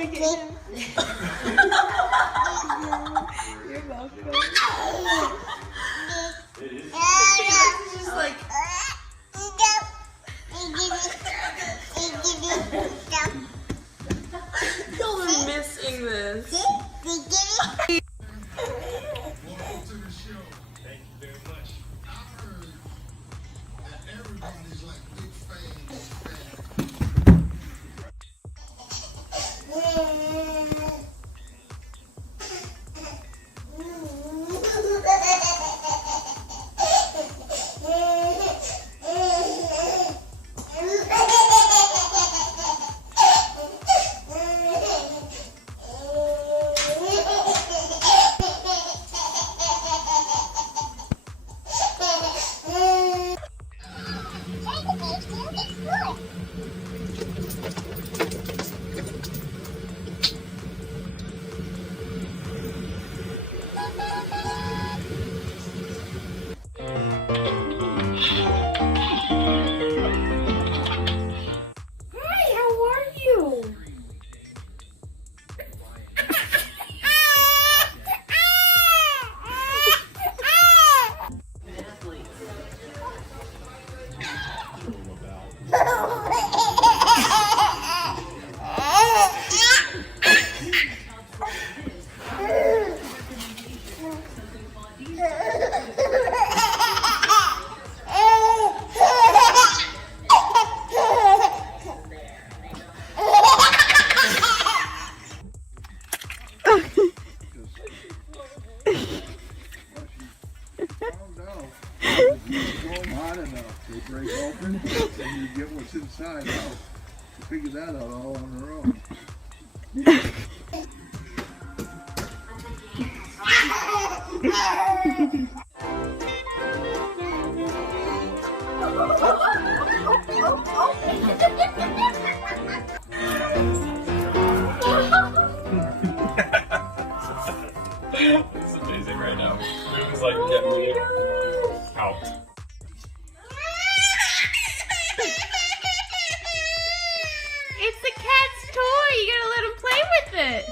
we get him. You're welcome. It's just like. You're missing this. They break open and you get what's inside out. You figure that out all on their own. It's amazing right now. It's like, get me out. It's the cat's toy. You gotta let him play with it.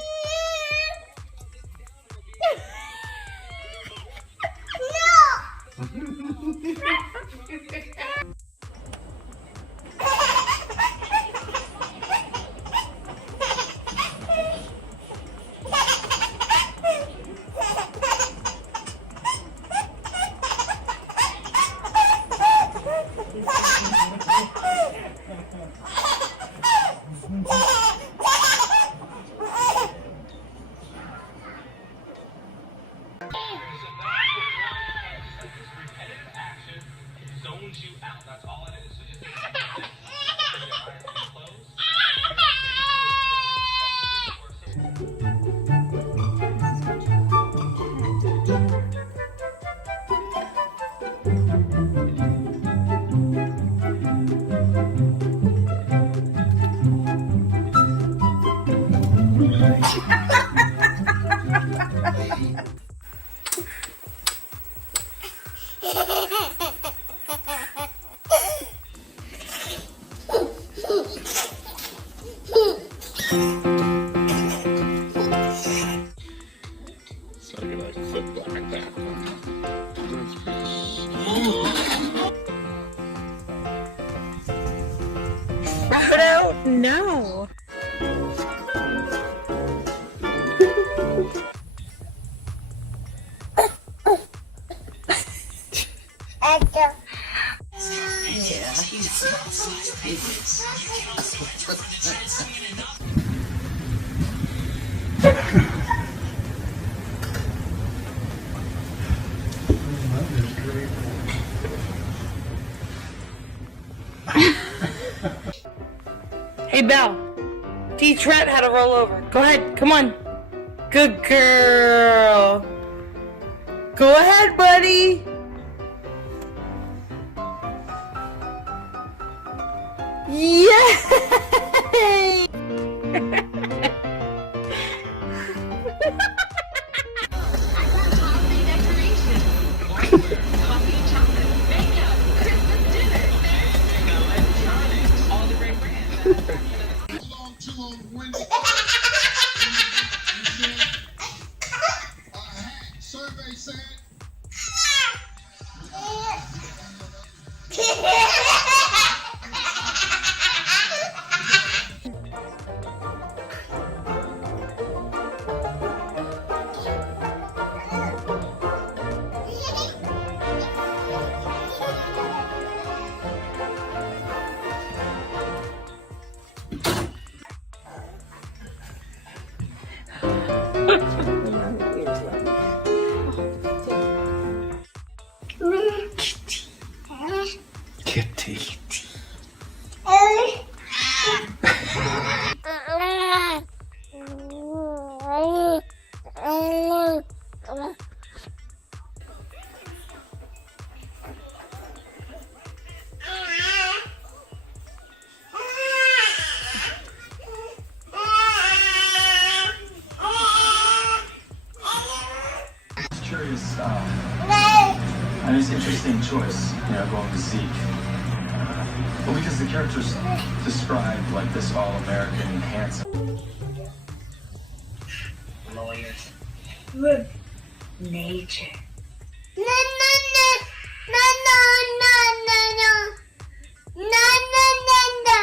So I'm gonna flip like that. No. Hey, Belle. T-Tret had a rollover. Go ahead. Come on. Good girl. Go ahead, buddy. Yay! All the great brands. Kitty. Curious, and it's an interesting choice, going to Zeke. Well, because the character's described like this all-American handsome. Lawyers. Look. Nature. No, no, no. No, no, no, no, no. No, no, no, no.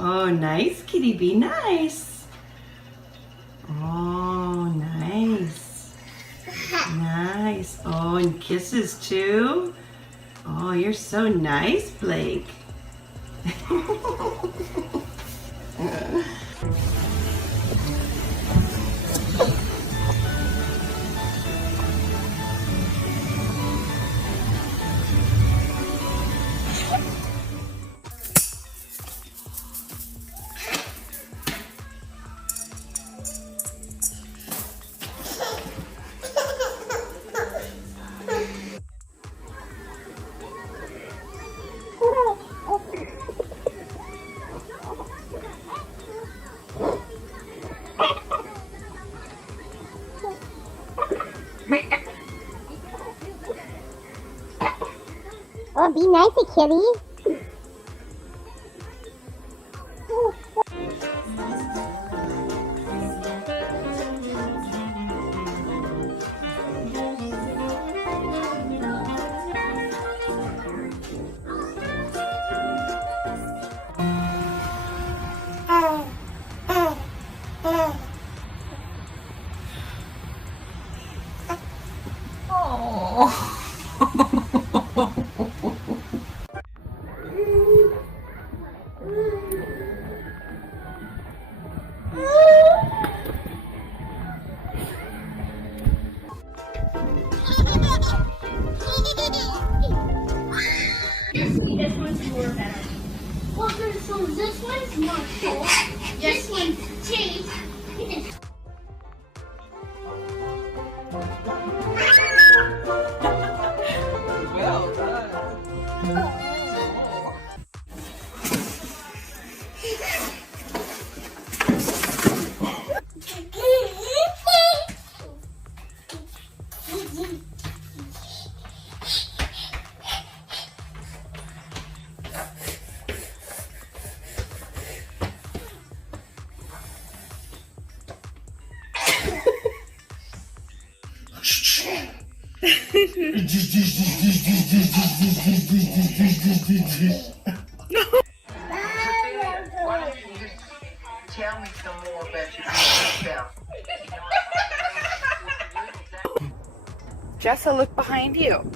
Oh, nice, kitty. Be nice. Oh, nice. Nice. Oh, and kisses too. Oh, you're so nice, Blake. Oh, be nice, kitty. This one's more better. Well, so this one's more cool. This one's cheap. Well done. tell me some more about yourself. Jessa, look behind you.